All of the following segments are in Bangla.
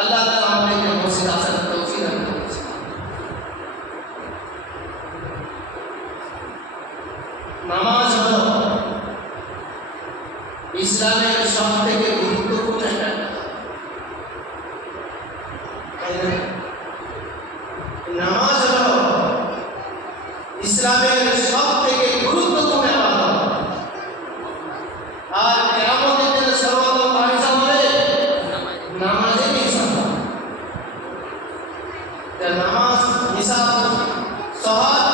আল্লাহ তাআলা আমাদেরকে মসজিদ আসার তৌফিক দান করেছেন। ইসলামের সব থেকে গুরুত্বপূর্ণ একটা নামাজ হলো ইসলামের সব থেকে গুরুত্বপূর্ণ ইবাদত। আর কিয়ামতের দিনে সর্বপ্রথম হিসাব হবে নামাজের হিসাব। নামাজ হিসাব সহজ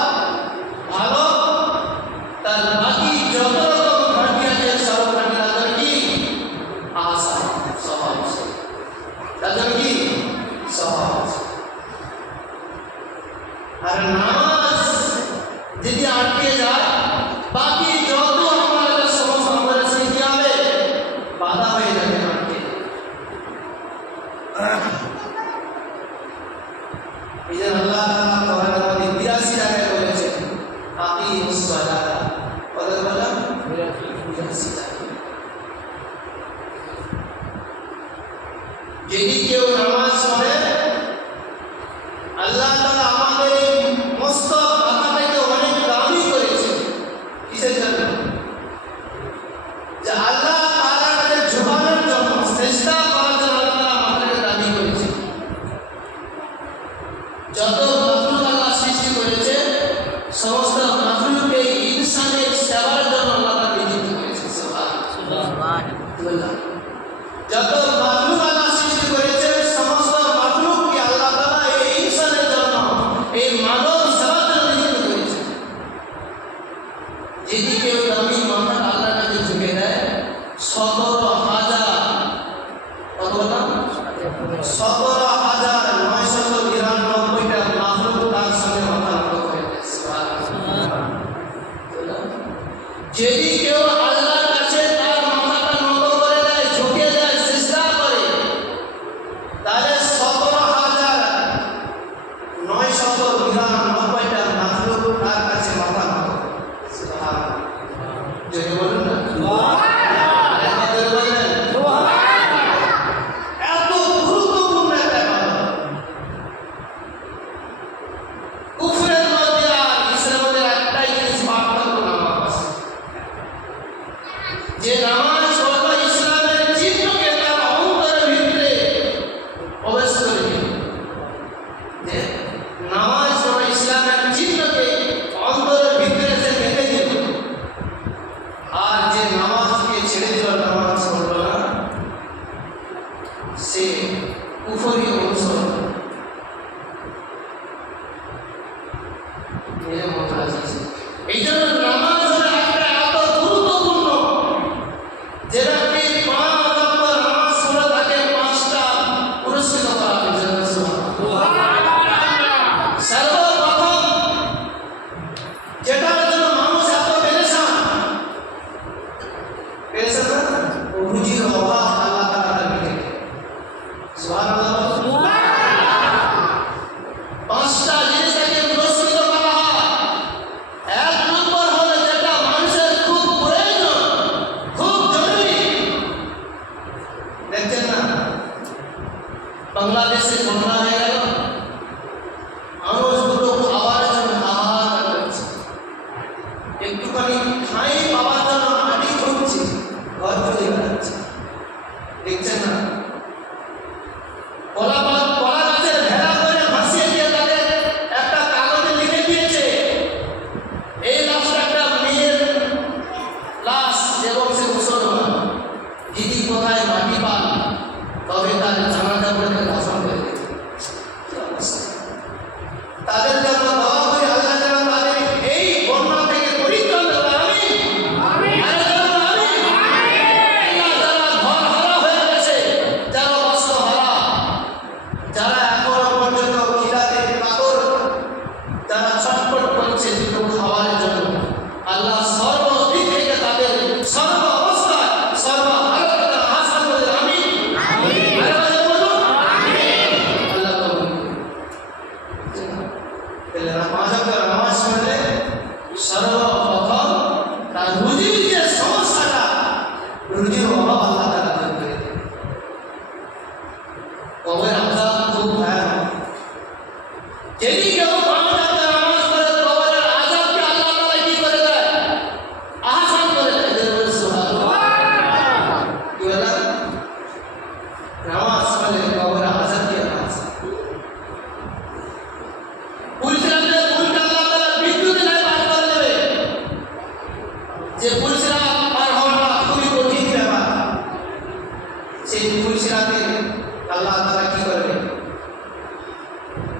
ভালো, তার বাকি যত রকম ঘাটি আছে সব ঘাটি তাদের কি আসান সহজ, তাদের কি সহজ। আর নামাজ যদি আটকে যায় বাকি যত আমাদের সমস্যা আমাদের সে কি হবে বাধা হয়ে যাবে আটকে। এই যে আল্লাহ তাআলা কোরআনের মধ্যে 82 জায়গায় বলেছেন আকিমুস সালাত, কত বললাম 82 জায়গায়। যদি কেউ নামাজ পড়ে আল্লাহ তাআলা আমাদের এই মস্ত মাথাটাকে অনেক দামি করেছে। কিসের জন্য? যে আল্লাহ তাআলার কাছে ঝুঁকানোর জন্য, চেষ্টা করার জন্য আল্লাহ তাআলা মাথাটাকে দামি করেছে। যত মাখলুক আল্লাহ সৃষ্টি করেছে সমস্ত মাখলুককে ইনসানের সেবার জন্য আল্লাহ তাআলা নিযুক্ত করেছে। সুবহানাল্লাহ। যত মাখলুক আল্লাহ সৃষ্টি করেছে সমস্ত মাখলুককে আল্লাহ তাআলা এই ইনসানের জন্য, এই মানব সেবার জন্য নিযুক্ত করেছে। যদি কেউ দামি মাথা আল্লাহর কাছে ঝুঁকে দেয় 17,000 কত বললাম 17,999টা মাখলুক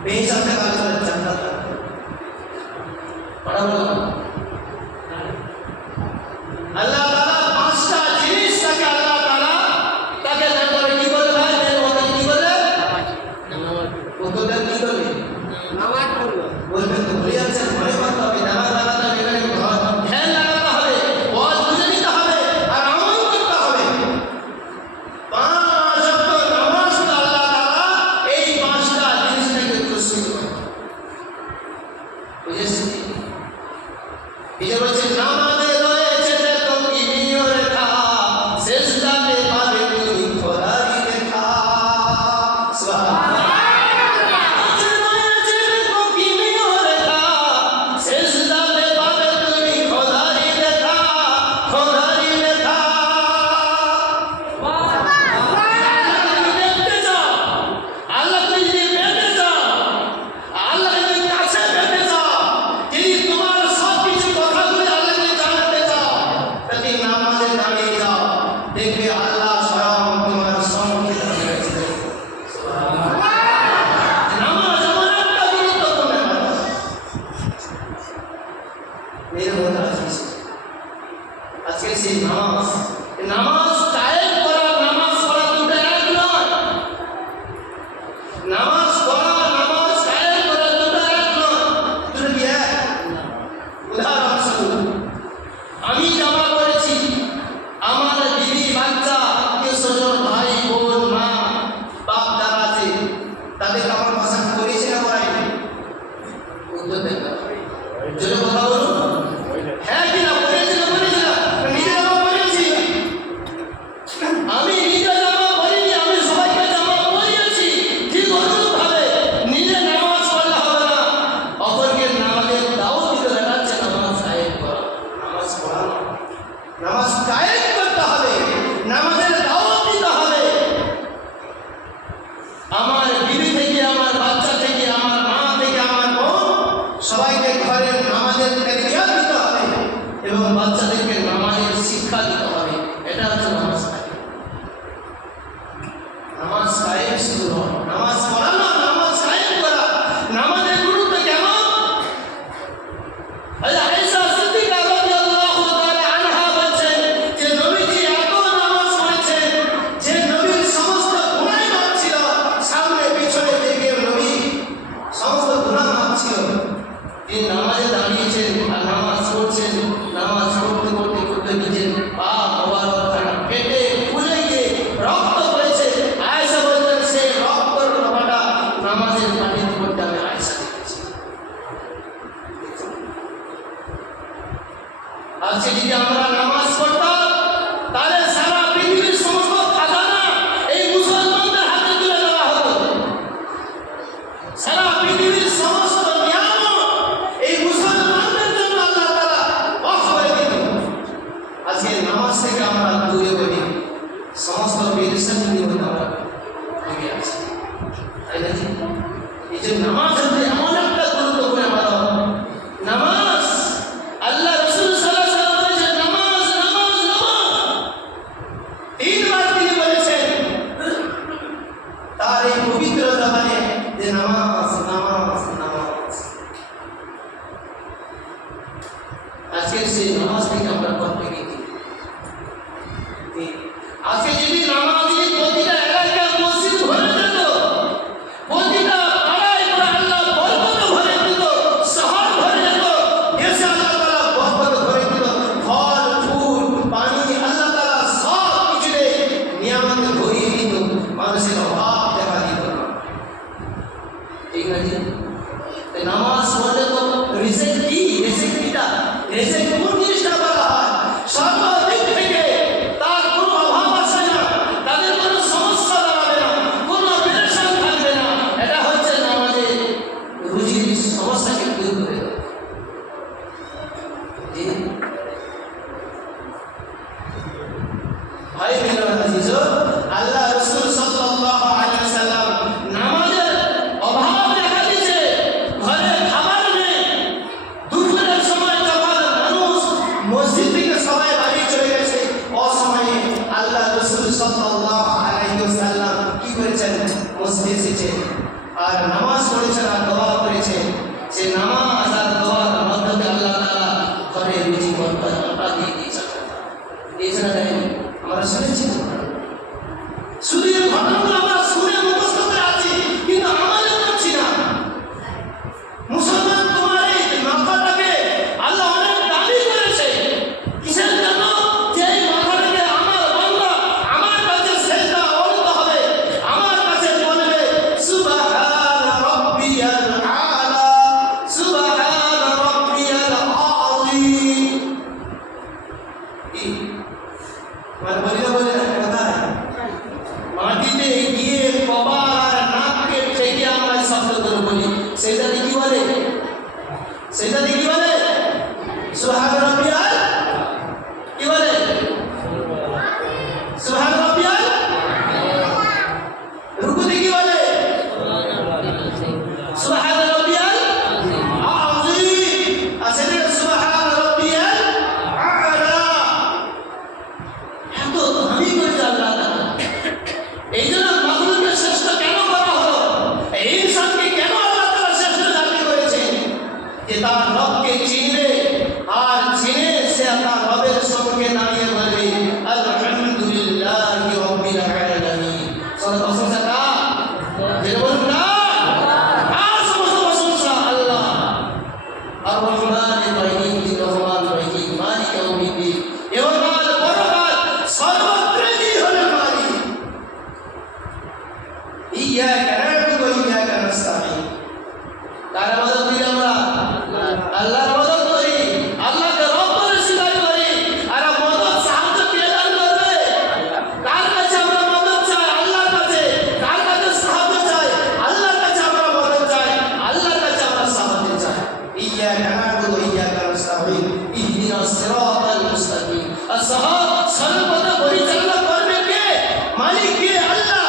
বেহিসাব টাকা আল্লাহর জান্নাত পড়া বলো আল্লাহ তাআলা পাঁচটা জিনিস তাকে আল্লাহ তাআলা তাকে দান করে কি বলে ভাই এর মধ্যে কি বলে নামাজ ওদের কি বলে নামাজ পড়বে বলবেন তো ভুলে যাচ্ছেন মনে করতে হবে নামাজ লাগাতে হবে এখানে ধ্যান লাগাতে হবে ওয়াজ বুঝে নিতে হবে আর আমল করতে হবে পাঁচ ওয়াক্ত নামাজ আল্লাহ তাআলা এই পাঁচটা জিনিস থেকে খুশি করে বুঝেছেন এই যে বলছে নামাজে রয়েছে দেখো কি নিয়র রেখা সেজদাতে পাবে তুমি খোদারি দেখা সুবহানাল্লাহ নামাজে রয়েছে দেখো কি নিয়র রেখা সেজদাতে পাবে তুমি খোদারি দেখা খোদারি দেখা সুবহানাল্লাহ দেখতে যাও আল্লাহ যদি পেতে যাও আল্লাহ যদি কাছে পেতে যাও যদি তোমার সব কিছু কথাগুলো আল্লাহকে জানাতে চাও যদি নামাজে দাঁড়িয়ে যাও দেখবে আল্লাহ স্বয়ং তোমার সম্মুখে দাঁড়িয়ে আছে সুবহানাল্লাহ নামাজ এমন একটা গুরুত্বপূর্ণ নামাজ মেরে বন্ধু আজকে সেই নামাজ কায়েম করা নামাজ পড়া দুটো এক নয় নামাজ পড়া নামাজ কায়েম করা দুটো এক নয় দুটো কি এক উদাহরণস্বরূপ আমি জামা পড়েছি আমার বিবি বাচ্চা আত্মীয় স্বজন ভাই বোন মা বাপ দাদা আছে তাদের কাপড় পোশাক পরিয়েছে না পরাইনি উত্তর দেন না জোরে কথা বলুন হ্যাঁ কি না পরিয়েছে না পরিয়েছে না নিজে জামা পরিয়েছি আমি নিজে জামা পরিনি আমি সবাইকে জামা পরিয়েছি ঠিক অনুরূপভাবে নিজে নামাজ পড়লে হবে না অপরকে নামাজের দাওয়াত দিতে দেখাচ্ছে নামাজ কায়েম করা নামাজ পড়া না নামাজ কায়েম করতে হবে নামাজের দাওয়াত দিতে হবে আমার বিবি থেকে আমার বাচ্চা থেকে আমার মা থেকে আমার বোন সবাইকে ঘরে নামাজের তারবিয়াত দিতে হবে এবং বাচ্চাদেরকে নামাজের শিক্ষা দিতে হবে এটা হচ্ছে নামাজ কায়েম নামাজ কায়েম শুরু হয় নামাজ পড়া না নামাজ কায়েম করা নামাজের গুরুত্ব কেমন আয়েশা সিদ্দিকা রাদিয়াল্লাহু তাআলা আনহা বলেন যে নবীজি এত নামাজ পড়েছেন যে নবীর সমস্ত গুনাহ মাফ ছিল সামনে পিছনে থেকে নবী সমস্ত গুনাহ মাফ ছিল তিনি নামাজে দাঁড়িয়েছেন আর নামাজ পড়ছেন নামাজ পড়তে পড়তে পড়তে নিজের পা মোবারকখানা কেটে ফুলে গিয়ে রক্ত পড়েছে আয়েশা বলতেন সেই রক্তের প্রভাবটা নামাজের পানিতে পড়তে আমি আয়েশা দেখেছি আজকে যদি আমরা নামাজ পড়তাম তাহলে সারা পৃথিবীর সমস্ত খাজানা এই মুসলমানদের হাতে তুলে দেওয়া হতো সারা পৃথিবীর সমস্ত নিয়ামত এই মুসলমানদের জন্য আল্লাহ তাআলা ওয়াকফ করে দিত আজকে নামাজ থেকে আমরা দূরে বলি সমস্ত বেরিসানি দিয়ে আমরা লেগে আছি তাই না এই যে নামাজ হচ্ছে এমন একটা গুরুত্বপূর্ণ ইবাদত নামাজ আল্লাহ রাসূল সাল্লাল্লাহু আলাইহি ওয়াসাল্লাম বলেছেন নামাজ নামাজ নামাজ তিনবার তিনি বলেছেন তার এই পবিত্র জবানে যে নামাজ নামাজ নামাজ আজকে সেই নামাজ থেকে আমরা করতে গেছি আজকে যদি নামাজি প্রতিটা এলাকায় মসজিদ ভরে যেত প্রতিটা পাড়ায় করে আল্লাহ বরকত ভরে দিত শহর ভরে যেত দেশে আল্লাহ তাআলা বরকত ভরে দিত ফল ফুল পানি আল্লাহ তাআলা সব কিছুতে নিয়ামত ভরিয়ে দিত মানুষের অভাব দেখা দিত না ঠিক আছে নামাজ পড়লে তো রিজিক কি রিজিক কিটা রিজিক কোন জিনিসটা বলা হয় সর্বদিক থেকে তার কোনো অভাব আসে না তাদের কোনো সমস্যা দাঁড়াবে না কোনো পেরেশান থাকবে না এটা হচ্ছে নামাজের রুজির সমস্যাকে দূর করে দেয় ভাই মেরা আজিজ আল্লাহ রাসূল সাল্লাল্লাহু আলাইহি ওয়াসাল্লাম নামাজের অভাব দেখা দিয়েছে ঘরে খাবার নেই দুপুরের সময় যখন মানুষ আর নামাজ পড়েছেন আর দোয়া করেছেন, সে নামাজ আর দোয়ার মধ্যে আল্লাহ তাআলা ঘরে রুজি বরকত আমরা দিয়ে দিয়েছেন। দিয়েছেন না দেয়নি? আমরা শুনেছি তো। শুধু এই ঘটনাগুলো আমরা শুনে মুখস্থ করে আছি, কিন্তু আমলে করছি না। মুসলমান তোমার এই মাথাটাকে আল্লাহ অনেক দামি করেছে। কিসের জন্য? যে এই মাথাটাকে আমার বান্দা আমার কাছে সেজদা অবনত হবে, আমার কাছে বলবে সুবহানা রাব্বিয়াল আলা, সুবহানা রাব্বিয়াল আযীম। মানে বলে কোথায়? মাটিতে গিয়ে কপাল আর নাককে ঠেকে আমরা শব্দ করে বলি। সেটা কি বলে? সেটা কি বলে? সুবহান রাব্বিয়াল কি বলে? সুবহান রাব্বিয়াল। রুকুতে কি বলে? সুবহান রাব্বিয়াল আযীম। আর সেটা সুবহান রাব্বিয়াল আ'লা। এত দামি করেছে আল্লাহ তাআলা। এই জন্য মাখলুককে শ্রেষ্ঠ কেন করা হলো? এই ইনসানকে কেন আল্লাহ তাআলা শ্রেষ্ঠ জাতি করেছেন? যে তার রবকে চিনবে, আর চিনে সে তার রবের সম্মুখে দাঁড়িয়ে বলবে আলহামদুলিল্লাহি রাব্বিল আলামিন। সবার প্রশংসা কার? যে বলুন না, আর সমস্ত প্রশংসা আল্লাহ। আর রহমানির রহিম, রহমানির রহিম, মালিক ইয়াউমিদ্দিন। ইহকাল পরকাল সর্বত্রই তিনি হলেন মালিক। ইয়াকা না'বুদু ওয়া ইয়াকা নাস্তাঈন। কার ইবাদত করি আমরা? আল্লাহর ইবাদত করি, আল্লাহকে রব বলে স্বীকার করি। আর মদদ সাহায্য কে দান করবে? কার কাছে আমরা মদদ চাই? আল্লাহর কাছে। কার কাছে সাহায্য চাই? আল্লাহর কাছে আমরা মদদ চাই, আল্লাহর কাছে আমরা সাহায্য চাই। ইয়াকা না'বুদু ওয়া ইয়াকা নাস্তাঈন, ইহদিনাস সিরাতাল মুস্তাকিম। as-সাহাব সর্বদা পরিচালনা করবে কে? মালিক কে? আল্লাহ।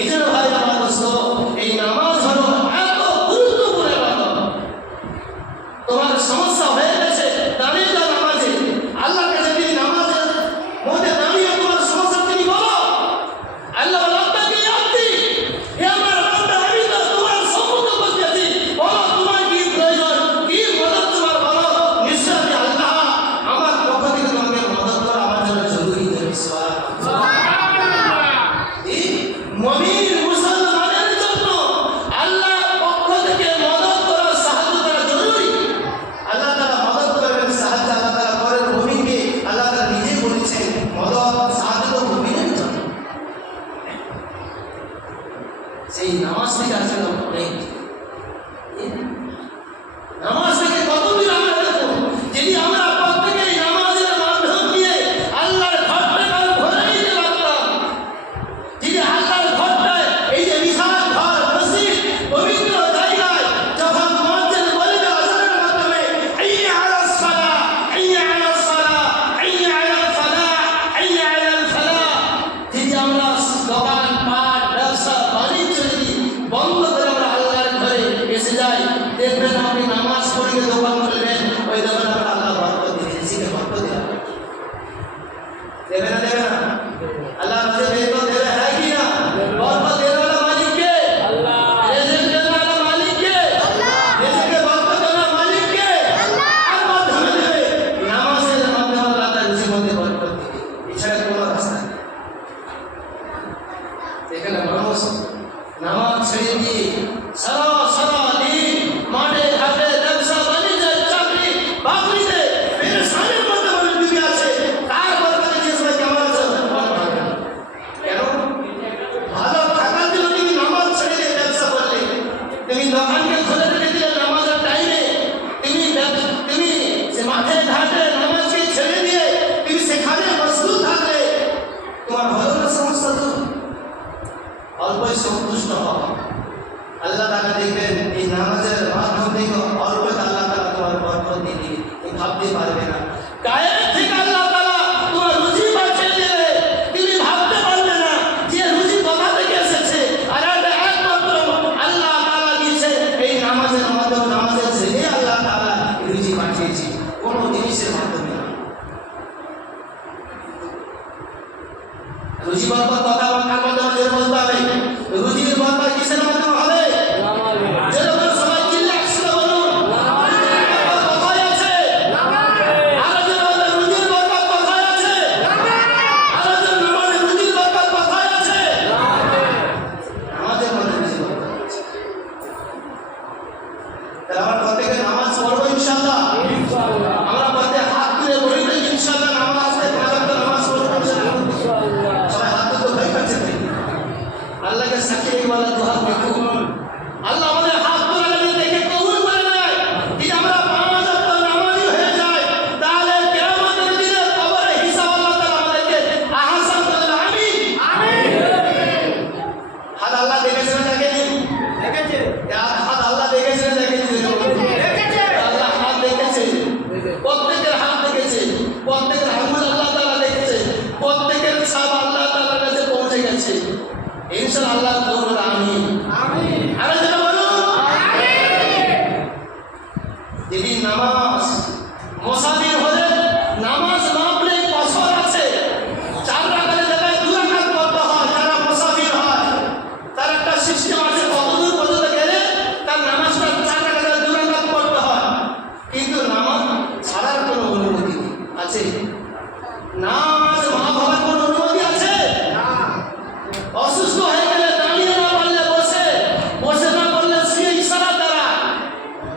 এই জন্য ভাই আমার দোস্ত, এই নামাজ হলো এত গুরুত্বপূর্ণ ইবাদত। তোমার সমস্যা হয়ে গেছে, দাঁড়িয়ে যাও নামাজে। আল্লাহর কাছে তুমি নামাজের মধ্যে দাঁড়িয়ে তোমার সমস্যা তুমি বলো। আল্লাহ রাব্বাকে ইয়াতি, হে আমার বান্দা, আমি তো তোমার সম্মুখে বসেছি, বলো তোমার কি প্রয়োজন, কি মদদ তোমার বলো। নিশ্চয় আমি আল্লাহ আমার পক্ষ থেকে তোমাকে মদদ করা আমার জন্য জরুরি। মুমিন মুসলমানের জন্য আল্লাহর পক্ষ থেকে মদদ করা, সাহায্য করা জরুরি। আল্লাহ তাআলা মদদ করবেন, সাহায্য আল্লাহ তাআলা করেন মুমিনকে। আল্লাহ তাআলা নিজে বলেছেন মদদ সাহায্য তো মুমিনের জন্য। সেই নামাজ থেকে আসলে অনেক নামাজ থেকে কত দূর আমরা দেখো। যদি আমরা প্রত্যেকে এই নামাজের মাধ্যম দিয়ে আল্লাহর ঘরটাকে ভরে নিতে পারতাম, যদি আল্লাহর ঘরটায় এই যে বিশাল ঘর, মসজিদ, পবিত্র জায়গায় যখন মুয়াজ্জিন বলবে আযানের মাধ্যমে হাইয়া আলাস সালাহ, হাইয়া আলাস সালাহ, হাইয়া আলাল ফালাহ, হাইয়া আলাল ফালাহ, যদি আমরা দোকান পাট ব্যবসা বাণিজ্য যদি বন্ধ করে আমরা আল্লাহর ঘরে এসে যাই, দেখবেন আপনি নামাজ পড়ে দোকান খুলবেন, ওই দোকানে আমরা আল্লাহ বরকত দিয়ে রিজিকে বরকত দিয়ে দেবে না? দেবে না? আল্লাহ রাজে বেতন দেবে, হ্যাঁ কি না? বরকত দেওয়ার ওয়ালা মালিক কে? আল্লাহ। রিজিক দেওয়ার ওয়ালা মালিক কে? আল্লাহ। রিজিকে বরকত দেওয়ার মালিক কে? আল্লাহ। আর মাধ্যমে দেবে নামাজের মাধ্যমে আল্লাহ তার রিজিকের মধ্যে বরকত দিবে। এছাড়া কোনো রাস্তা নেই। এখানে মানুষ নামাজ ছেড়ে দিয়ে সারা দিন মাঠে ঘাটে ব্যবসা বাণিজ্যে চাকরি বাকরিতে পেরেশানির মধ্যে মানুষ ডুবে আছে। তারপর তাকে জিজ্ঞেস করে কেমন আছো? কেন? ভালো থাকার জন্য তুমি নামাজ ছেড়ে দিয়ে ব্যবসা করলে, তুমি দোকানকে খুলে রেখে দিলে নামাজের টাইমে, তুমি সে মাঠে ঘাটে নামাজকে ছেড়ে দিয়ে তুমি সেখানে মশগুল থাকলে, তোমার ভালো না সমস্যা? তো অল্পই সন্তুষ্ট হওয়া। আল্লাহ তাআলা দেখবেন এই নামাজের মাধ্যম থেকে অল্প আল্লাহ তাআলা তোমার বরকত দিয়ে দিবে, তুমি ভাবতে পারবে না। গায়ের থেকে আল্লাহ তাআলা তোমার রুজি বাঁচিয়ে দেবে, তুমি ভাবতে পারবে না যে রুজি কোথা থেকে এসেছে। আর এটা একমাত্র আল্লাহ তাআলা দিয়েছে এই নামাজের মাধ্যমে। নামাজের ছেলে আল্লাহ তাআলা রুজি পাঠিয়েছে, কোনো জিনিসের মাধ্যমে না। রুজি বরকত কথা কার মাধ্যমে বলতে হবে? হাত আল্লাহ দেখেছে না দেখেনি? দেখেছে। হাত আল্লাহ দেখেছে না দেখেনি? দেখেছে। আল্লাহ হাত দেখেছে, প্রত্যেকের হাত দেখেছে, প্রত্যেকের আঙুল আল্লাহ তাআলা দেখেছে, প্রত্যেকের ছাপ আল্লাহ তাআলার কাছে পৌঁছে গেছে। ইনশাআল্লাহ আল্লাহ বলবেন আমিন। আমিন। আরে যারা বলুন আমিন। যদি নামাজ মুসাফির হলে নামাজ না পড়লে কসর আছে, 4 রাকাতের জায়গায় 2 রাকাত পড়তে হয়। যারা মুসাফির হয় তার একটা সিস্টেম আছে, কতদূর পর্যন্ত গেলে তার নামাজটা 4 রাকাতের 2 রাকাত পড়তে হয়। কিন্তু নামাজ ছাড়ার কোনো অনুমতি নেই, আছে? নামাজ মাফ হওয়ার কোনো অনুমতি আছে? না। অসুস্থ হয়ে গেলে দাঁড়িয়ে না পারলে বসে, বসে না পারলে শুয়ে ইশারা দ্বারা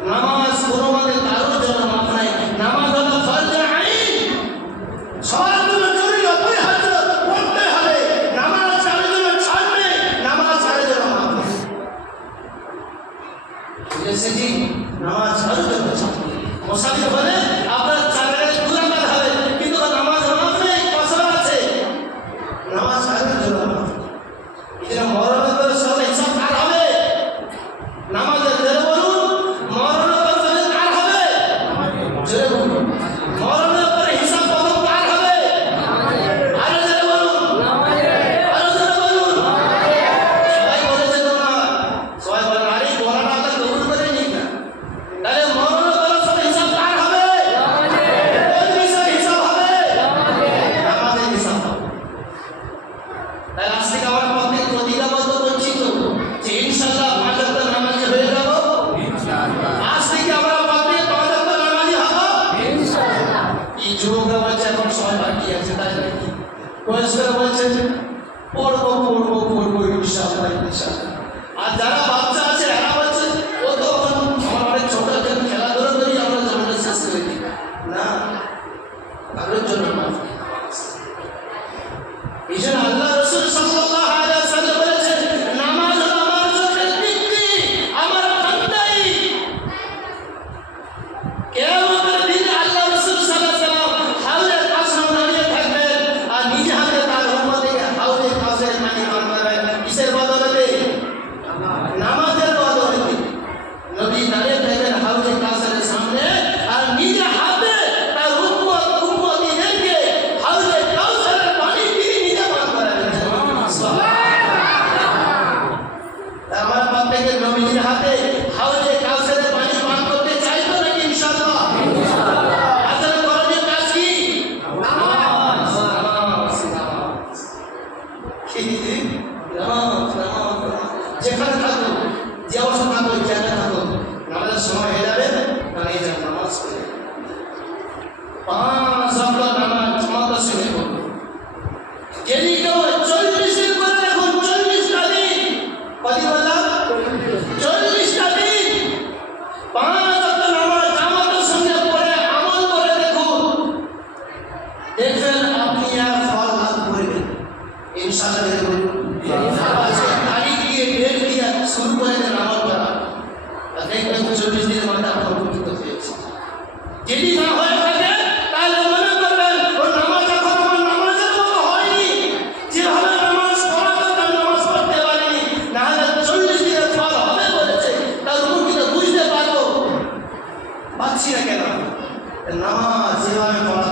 নামাজ কোনো মতে কারোর জন্য মাফ নাই। নামাজ হলো ফরজ আইন, সবার জন্য জরুরি, অপরিহার্য, পড়তে হবে। নামাজ কারোর জন্য ছাড় নেই, নামাজ কারোর জন্য মাফ নেই। বুঝেছে জি? নামাজ কারোর জন্য ছাড় নেই। মুসাফির হলে আপনার 4 রাকাত 2 রাকাত হবে, কিন্তু নামাজ মাফ নেই, কসর আছে। নামাজ কারোর জন্য মাফ নেই। এটা মরণের সাথে হিসাব কার হবে? নামাজের জোরে বলুন, মরণের সাথে কার হবে? জোরে বলুন, মরণের পরে হিসাব কত কার হবে? আরো জোরে বলুন, আরো জোরে বলুন। সবাই বলেছে তোমরা, সবাই বলেন আরে বলাটা আল্লাহ কবুল করে নিক না। তাহলে মরণের সাথে হিসাব কার হবে? কোন বিষয়ে হিসাব হবে? নামাজের হিসাব হবে। তাই আজ থেকে আমরা প্রত্যেক প্রতিজ্ঞাবদ্ধ করছি তো যে ইনশাআল্লাহ 5 ওয়াক্ত নামাজি হয়ে যাব। আজ থেকে আমরা প্রত্যেক 5 ওয়াক্ত নামাজি হব ইনশাআল্লাহ। এই যুবকরা বলছে এখন সময় বাকি আছে, তাই নাকি? বয়স্করা বলছে পড়বো ইনশাআল্লাহ ইনশাআল্লাহ। আর যারা বাচ্চা আছে এরা বলছে ও তো এখন আমার অনেক ছোট আছে, খেলাধুলা করি, আমরা জীবনটা শেষ করে দিই। না, কারোর জন্য মাফ নেই। এই জন্য আল্লাহ রাসূল সাল্লাল্লাহু আলাইহি ওয়াসাল্লাম বলেছেন নামাজ হলো আমার চোখের দীপ্তি, আমার ঠান্ডাই। কিয়ামতের দিনে আল্লাহ রাসূল সাল্লাল্লাহু আলাইহি ওয়াসাল্লাম হাউজে কাউসার দাঁড়িয়ে থাকবেন আর নিজে হাতে তার উম্মতকে হাউজে কাউসার পানি পান করাবেন। কিসের বদলে? নামাজের বদলে। নবী দাঁড়িয়ে থাকবেন হাউজে কাউসারের সামনে আর নিজে হাতে তার উম্মতদেরকে হাউজে কাউসারের পানি তিনি নিজে পান করাবেন। আমার প্রত্যেকের নবীর হাতে হাউজে কাউসারের পানি পান করতে চাইতো নাকি? ইনশাআল্লাহ। আসলে করণীয় কাজ কি? নামাজ। যেখানে থাকো, যে অবস্থা থাকো, যেখানে থাকো, নামাজের সময় হয়ে যাবে, দাঁড়িয়ে যান, নামাজ পড়ে 5 ওয়াক্ত নামাজ মত শুনে করো। যদি কেউ 40 দিন করে রাখুন, 40টা দিন, কদি বললাম? 40টা দিন 5 ওয়াক্ত নামাজ জামাতের সঙ্গে পড়ে আমল করে দেখুন, দেখবেন আপনি আর ফল লাভ করবেন ইনশাআল্লাহ। দেখুন আজকে তারিখ দিয়ে ডেট দিয়ে শুরু করে দেন আমল করা, দেখবেন 40 দিনের মধ্যে আপনার উপকৃত হয়েছে। যদি না হয়ে থাকে তাহলে মনে করবেন ও নামাজ এখন আমার নামাজের মতো হয়নি, যেভাবে নামাজ পড়া দরকার নামাজ পড়তে পারিনি। না হলে 40 দিনের ফল হবে বলেছে, তার উপকৃত বুঝতে পারবো, পাচ্ছি না কেন? নামাজ যেভাবে পড়া